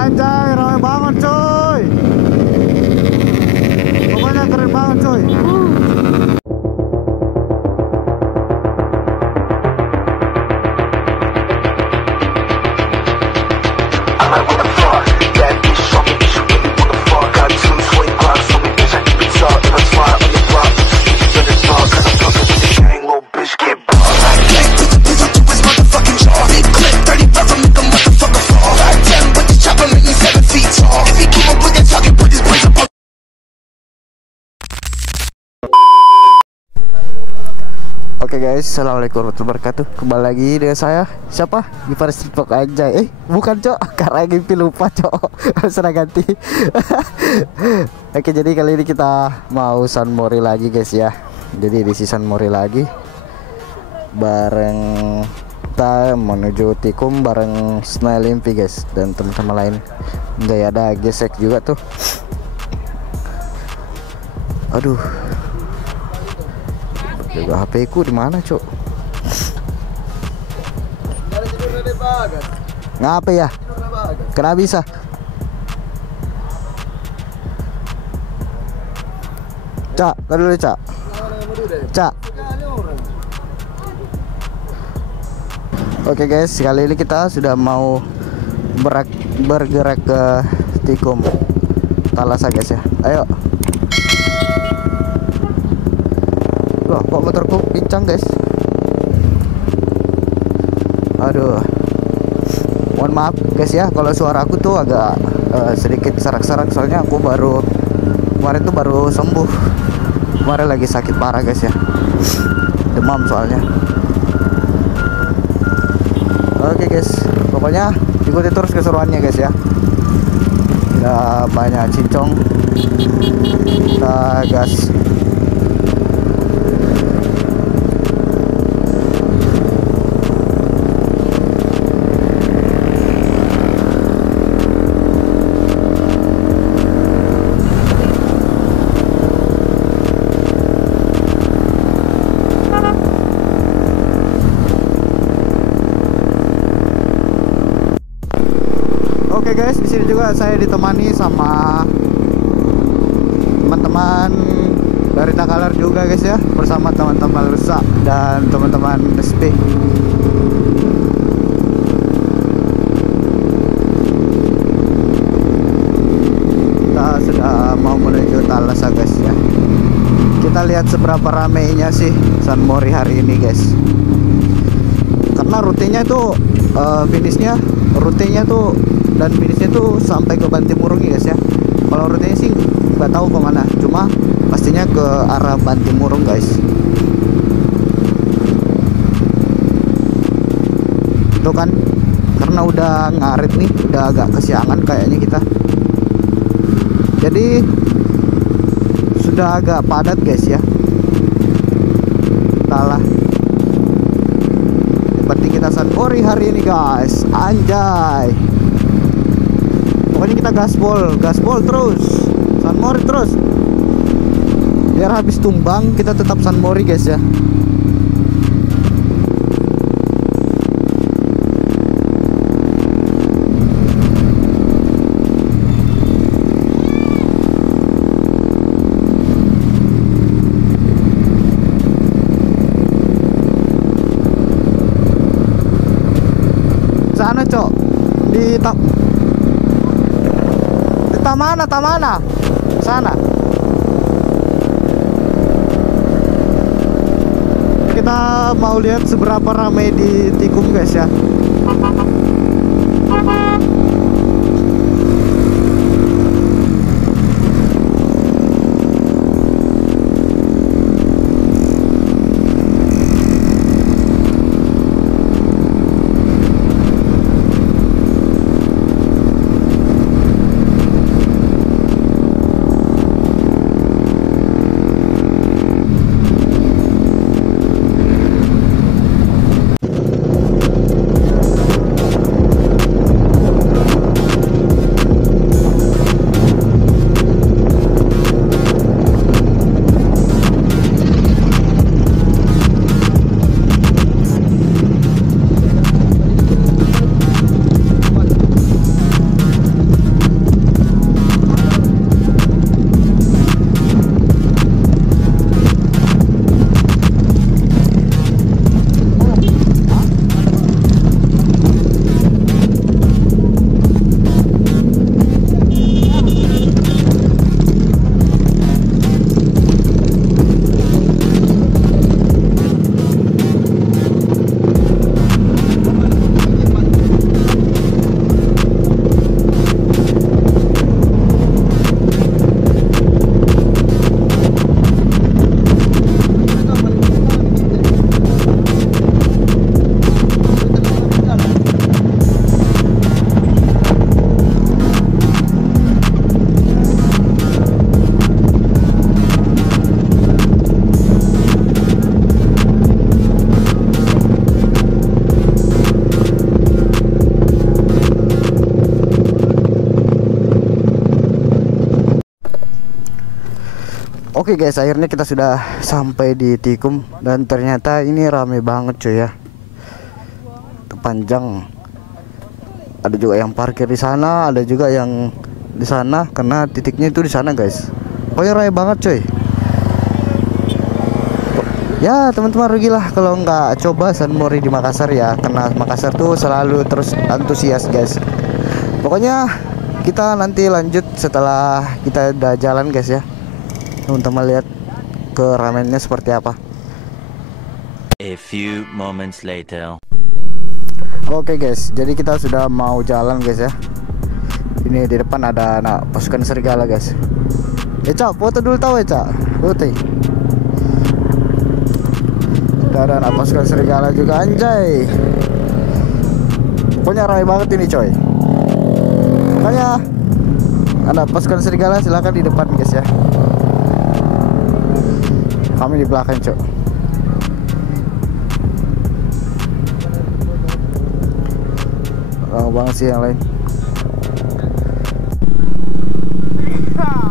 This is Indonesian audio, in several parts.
Anjay, ramai banget coy. Pokoknya keren banget coy. Oke guys, assalamualaikum warahmatullahi wabarakatuh. Kembali lagi dengan saya, siapa? Gipar Street Vlog Anjay. Bukan cok, karena Gipi lupa cok. Sudah ganti. Oke, jadi kali ini kita mau San Mori lagi guys ya. Jadi di San Mori lagi bareng kita menuju Tikum bareng Snail Impi guys dan teman-teman lain. Enggak ada gesek juga tuh. Aduh. Juga HP ku di mana, Cok? Ngapa ya? Kenapa bisa? Cak, dulu Cak. Cak. Oke guys, kali ini kita sudah mau bergerak ke Tikum Thalassa guys ya. Ayo. Loh, kok motorku pincang guys. Aduh, mohon maaf guys ya kalau suara aku tuh agak sedikit serak-serak, soalnya aku kemarin tuh baru sembuh. Kemarin lagi sakit parah guys ya, demam soalnya. Oke guys, pokoknya ikuti terus keseruannya guys ya. Udah banyak cincong, kita gas. Oke guys, di sini juga saya ditemani sama teman-teman dari Takalar juga guys ya, bersama teman-teman Rusak dan teman-teman SP. Kita sudah mau menuju Thalassa guys ya. Kita lihat seberapa ramainya sih San Mori hari ini guys. Karena rutenya tuh rutenya tuh dan finishnya tuh sampai ke Bantimurung guys ya. Kalau rutenya sih nggak tahu kemana, cuma pastinya ke arah Bantimurung guys. Itu kan karena udah ngarit nih, udah agak kesiangan kayaknya kita. Jadi sudah agak padat guys ya. Entahlah. Yang penting kita San Mori hari ini guys. Anjay. Pokoknya kita gaspol terus, San Mori terus. Biar habis tumbang kita tetap San Mori guys ya. Sana cok, di Tamana sana. Kita mau lihat seberapa ramai di Tikum guys ya. Oke guys, akhirnya kita sudah sampai di Tikum dan ternyata ini rame banget cuy ya. Panjang. Ada juga yang parkir di sana, ada juga yang di sana karena titiknya itu di sana guys. Pokoknya rame banget cuy. Ya teman-teman, rugilah kalau nggak coba San Mori di Makassar ya, karena Makassar tuh selalu terus antusias guys. Pokoknya kita nanti lanjut setelah kita udah jalan guys ya, teman-teman lihat keramennya seperti apa. A few moments later. Oke guys, jadi kita sudah mau jalan guys ya. Ini di depan ada anak pasukan serigala guys. Eca, foto dulu tahu Eca, foto. Ada anak pasukan serigala juga, anjay. Pokoknya ramai banget ini coy. Makanya anak pasukan serigala silakan di depan guys ya. Kami di belakang coy. Ramai banget sih yang lain.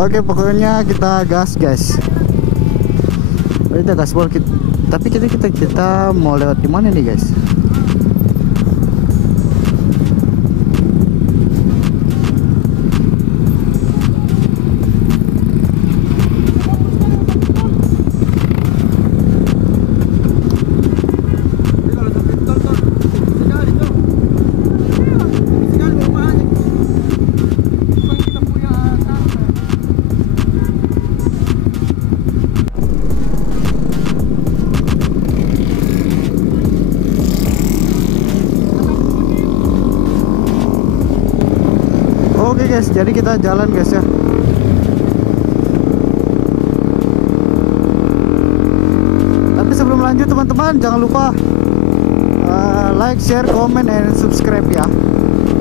Oke, pokoknya kita gas guys. Kita gaspol kita. Tapi kita mau lewat di mana nih guys? Oke guys, jadi kita jalan guys ya. Tapi sebelum lanjut teman-teman, jangan lupa like, share, comment, and subscribe ya.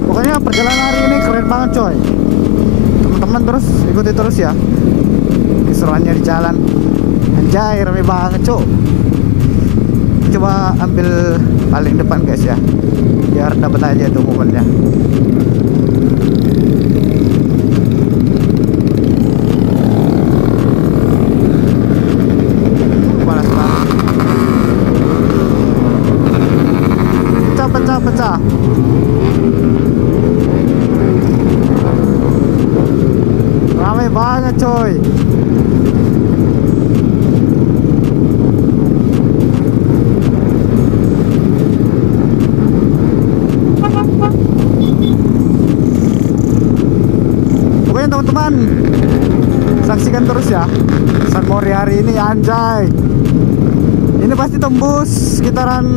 Pokoknya perjalanan hari ini keren banget coy. Teman-teman terus ikuti terus ya keseruannya di jalan. Anjay, rame banget coy. Coba ambil paling depan guys ya, biar dapat aja tuh momennya. Pecah. Ramai banget coy. Pokoknya teman-teman saksikan terus ya San Mori hari ini, anjay. Ini pasti tembus sekitaran,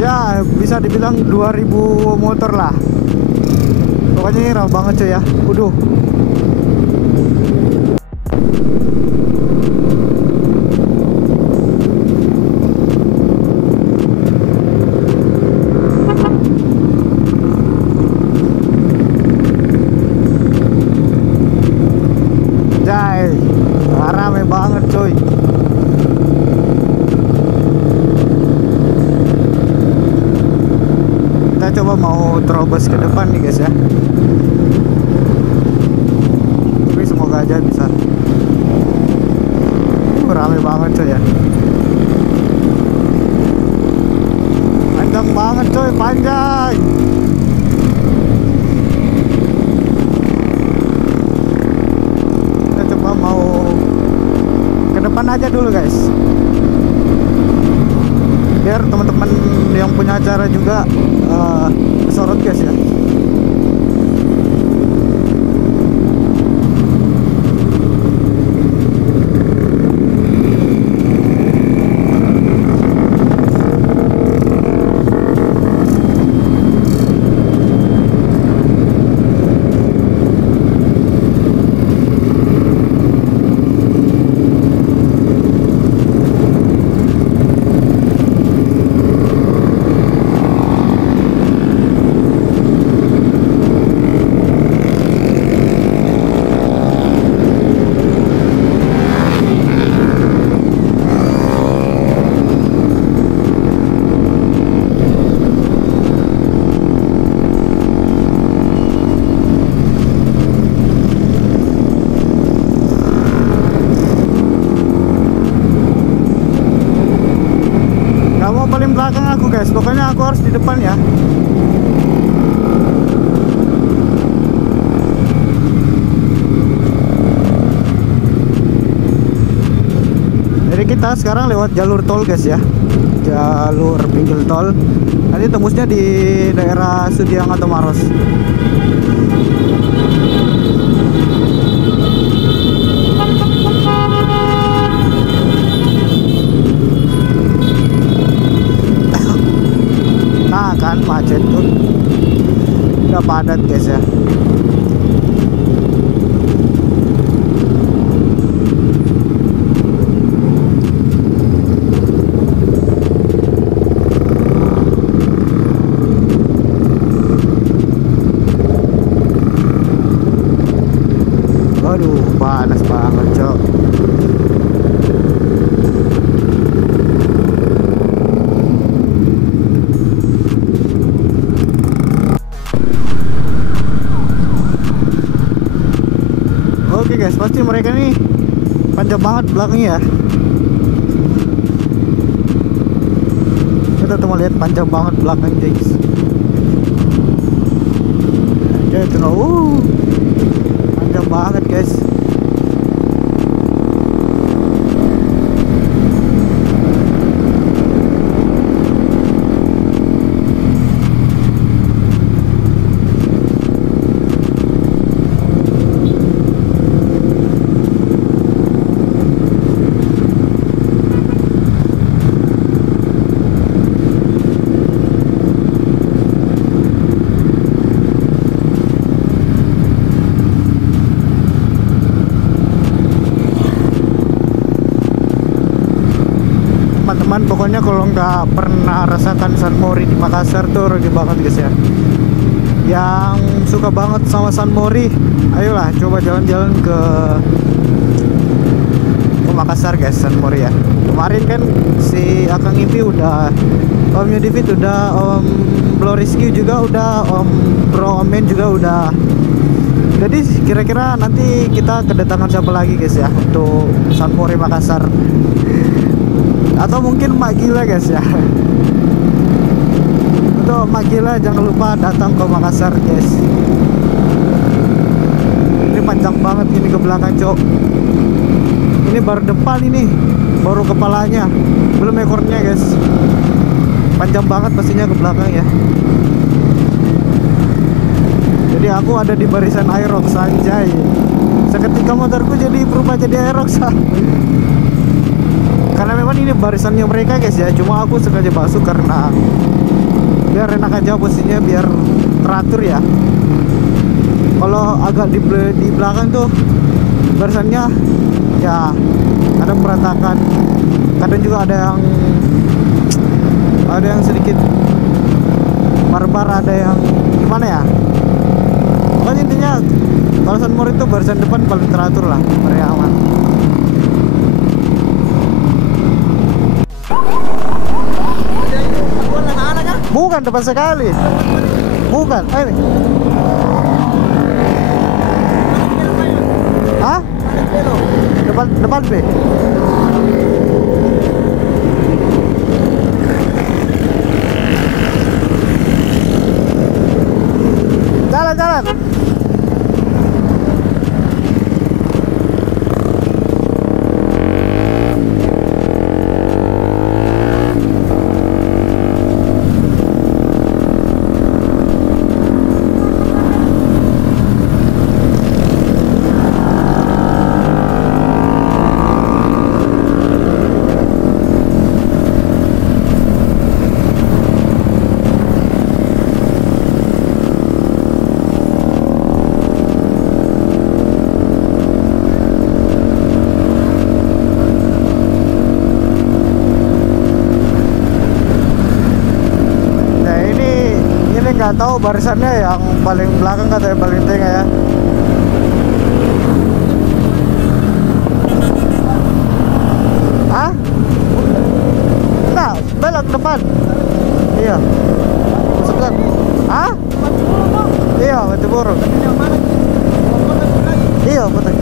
ya bisa dibilang 2000 motor lah. Pokoknya ini ramai banget cuy ya. Waduh. Jai, ramai banget cuy. Kita coba mau terobos ke depan nih guys ya. Tapi semoga aja bisa. Ramai banget coy ya. Panjang banget coy, panjang. Kita coba mau ke depan aja dulu guys, biar teman-teman yang punya acara juga sorot guys ya. di depan ya. Jadi kita sekarang lewat jalur tol guys ya, jalur pinggir tol. Nanti tembusnya di daerah Sudiang atau Maros. Nah kan macet tuh, udah padat guys ya. Aduh, panas banget, Cok. Oke guys, pasti mereka nih panjang banget belakangnya ya. Kita tuh mau lihat panjang banget belakang guys. Ya itu panjang banget guys. Teman-teman, pokoknya kalau nggak pernah rasakan San Mori di Makassar tuh rugi banget guys ya. Yang suka banget sama San Mori, ayolah coba jalan-jalan ke Makassar guys, San Mori ya. Kemarin kan si Akang Impi udah, Om Yudivit udah, Om Bloriski juga udah, Om Bro Omen juga udah. Jadi kira-kira nanti kita kedatangan siapa lagi guys ya untuk San Mori Makassar? Atau mungkin Mak Gila guys ya. Untuk Mak Gila jangan lupa datang ke Makassar guys. Ini panjang banget ini ke belakang, Cok. Ini baru depan ini, baru kepalanya, belum ekornya guys. Panjang banget pastinya ke belakang ya. Jadi aku ada di barisan Aerox anjay. Seketika motorku jadi berubah jadi Aerox. Karena memang ini barisannya mereka guys ya. Cuma aku sengaja masuk karena biar enak aja posisinya, biar teratur ya. Kalau agak di belakang tuh barisannya ya kadang berantakan, kadang juga ada yang sedikit barbar, ada yang gimana ya. Pokoknya intinya kalau San Mori itu barisan depan paling teratur lah, paling aman. Bukan depan sekali. Bukan. Ini. Hah? Depan B. Jalan. Nggak tahu barisannya yang paling belakang atau yang paling tengah ya. Hah? Enggak, belok depan. Iya. Sebelah. Hah? Iya, Batu Burung. Iya, betul.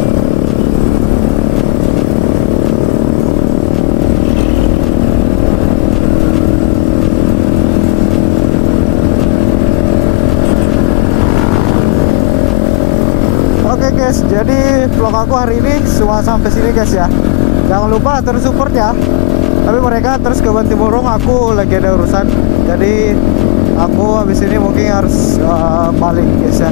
Jadi vlog aku hari ini cuma sampai sini guys ya. Jangan lupa terus support ya. Tapi mereka terus ke Bantimurung, aku lagi ada urusan. Jadi aku habis ini mungkin harus balik guys ya.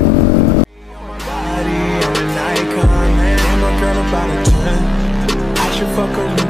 Body, I'm an icon, man. My girl about a 10. I should fuck her